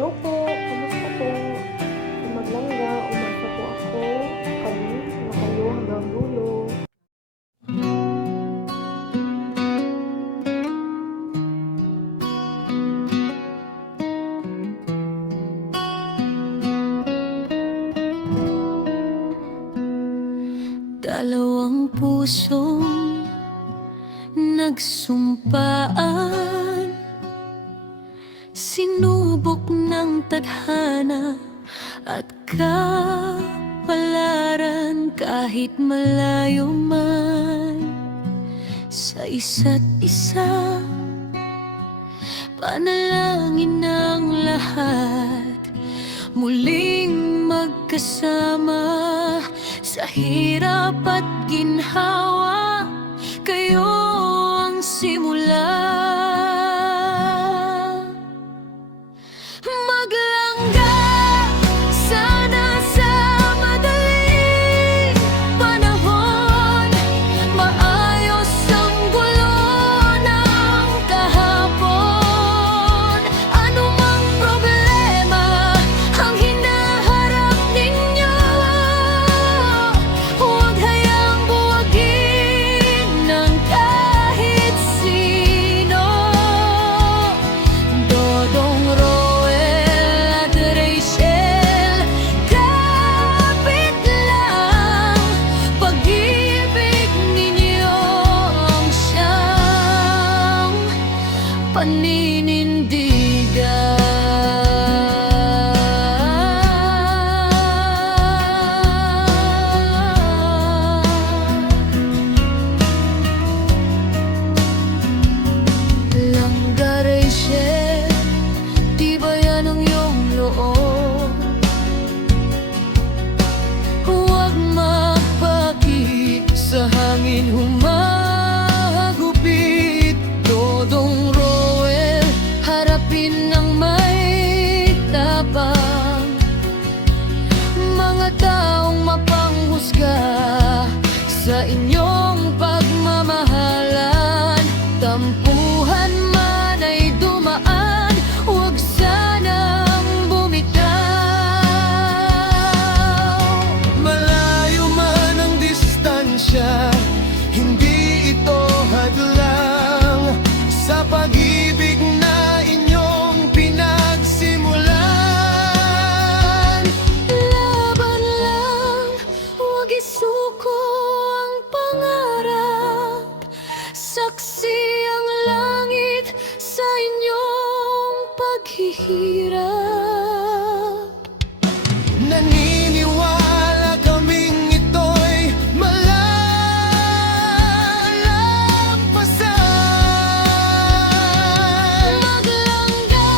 Hello po, kamusta po? Sumaglangga, umasa po ako kami na kayo hanggang dulo. Dalawang pusong nagsumpaan, sinubok ng tadhana at kapalaran. Kahit malayo man sa isa't isa, panalangin ng lahat muling magkasama sa hirap at ginhawa. Kayo ang simula. Maglangga sana sa madaling panahon, maayos ang gulo ng kahapon. Anumang problema ang hinaharap ninyo, huwag hayang buwagin ng kahit sino. Dodong Roel at Rachel, kapit lang, pag-ibig ninyo ang siyang paninindigan. Langga Rachel, tibayan ang iyong loob, huwag magpakit sa hangin humahagupit. Dodong Roel, harapin ng may tapang mga taong mapanghusga sa inyong pagmamahalan. Tampuhan man ay dumaan, huwag sanang bumitaw. Malayo man ang distansya, hindi ito hadlang sa pag-ibig na inyong pinagsimulan. Laban lang, huwag isuko ang pangarap. Saksi ang langit sa inyong paghihirap. Naniniwala kaming ito'y malalampasan. Maglangga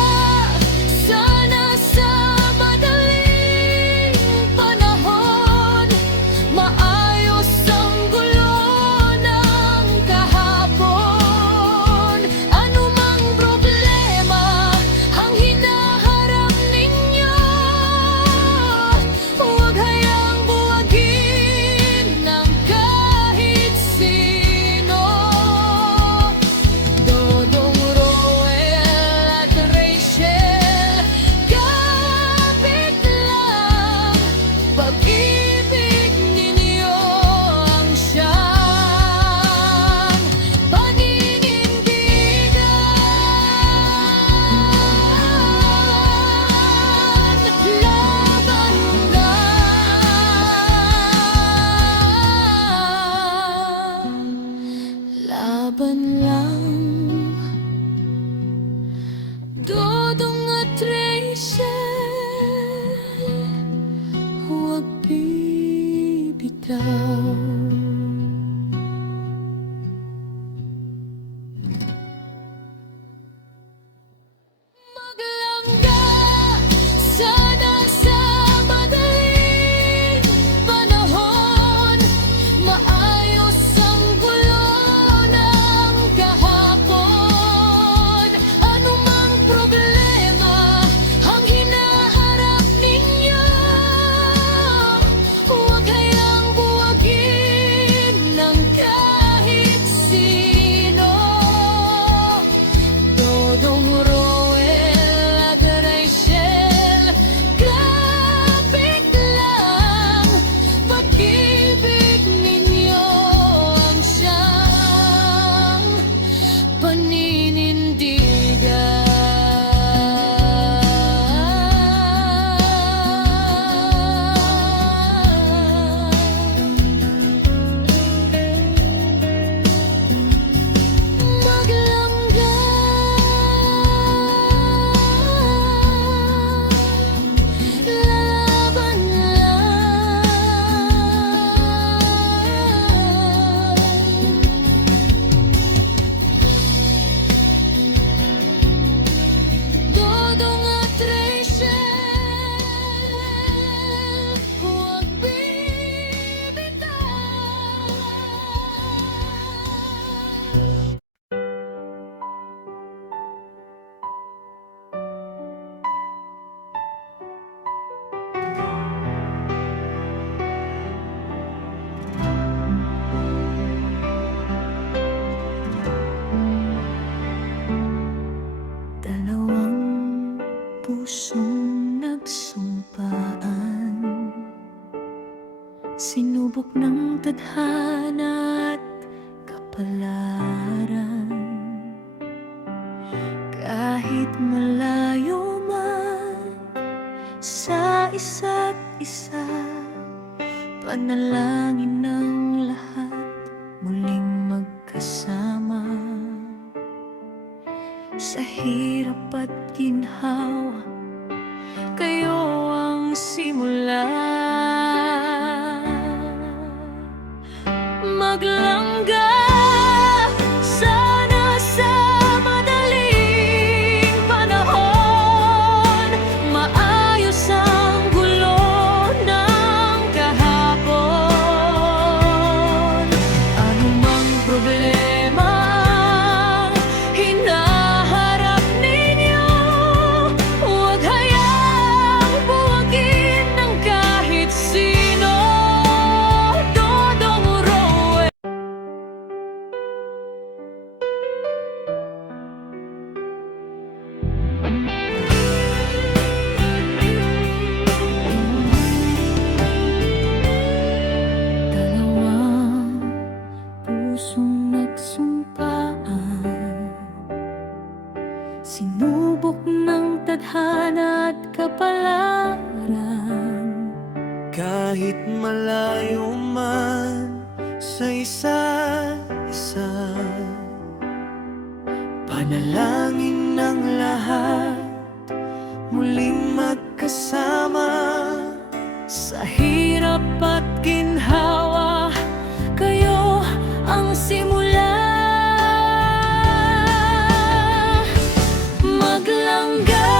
sana sa madaling panahon, maayos ang gulo ng kahapon. Anumang problema ang hinaharap ninyo, huwag hayang buwagin ng kahit sino. Dodong Roel at Rachel, kapit lang, pag-ibig ninyo ang siyang paninindigan. Laban lang, Dodong at Rachel, huwag bibitaw. Maglangga sana sa madaling panahon, maayos ang gulo ng kahapon. Anumang problema ang hinaharap ninyo, huwag hayang buwagin pusong nagsumpaan, sinubok ng tadhana at kapalaran. Kahit malayo man sa isa't isa, panalangin ng lahat muling magkasama. Sa hirap at ginhawa, kayo ang simula. Maglangga sana sa madaling panahon, maayos ang gulo ng kahapon. Anumang problema hinaharap ninyo, huwag hayaang buwagin ng kahit sino. Dodong Roel. Dalawang pusong nagsumpaan, sinubok ng tadhana at kapalaran. Kahit malayo man sa isa't isa, panalangin ng lahat muling magkasama. Sa hirap at ginhawa, kayo ang simula. Maglangga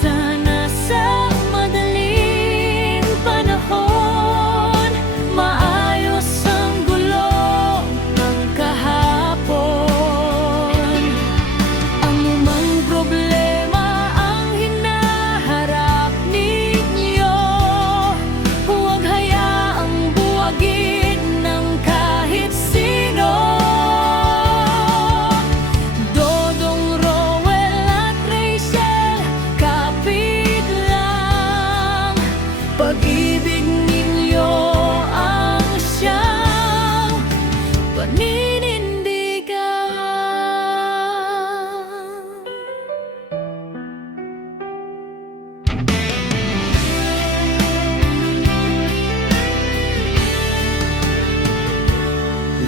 sana sa madaling panahon, maayos ang gulo ng kahapon. Anumang problema ang hinaharap ninyo, huwag hayaang buwagin ng kahit sino. Dodong Roel at Rachel, kapit lang. Pag-ibig ninyo ang siyang paninindigan.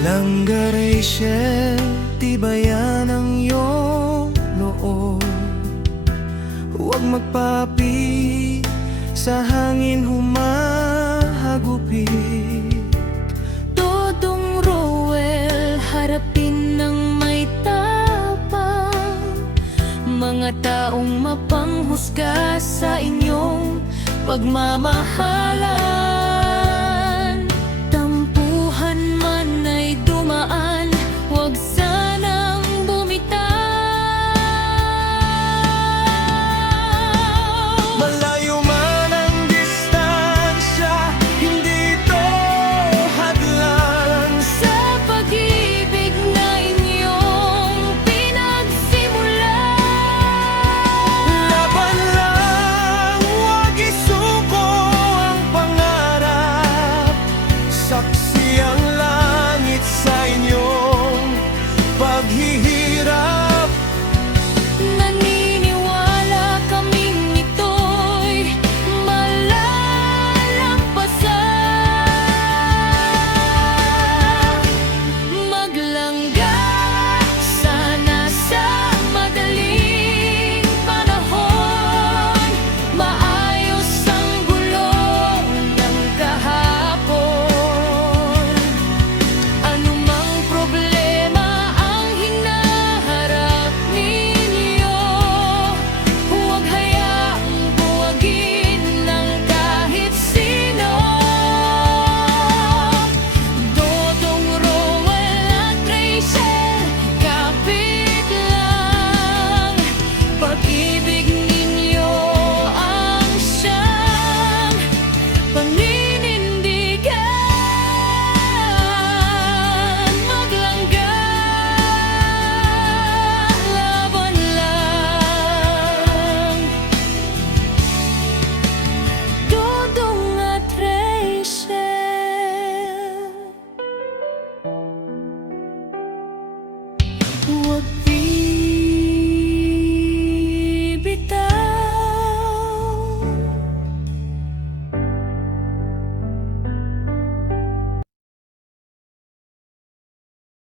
Langga Rachel, tibayan ang iyong loob. Huwag magpapi sa hangin humahagupit. Dodong Roel, harapin ng may tapang mga taong mapanghusga sa inyong pagmamahalan. Tampuhan man ay dumaan, huwag sanang bumitaw. Malayo man ang distansya, hindi ito hadlang. Sa pag-ibig na inyong pinagsimulan, Laban lang, huwag isuko ang pangarap. Saksi ang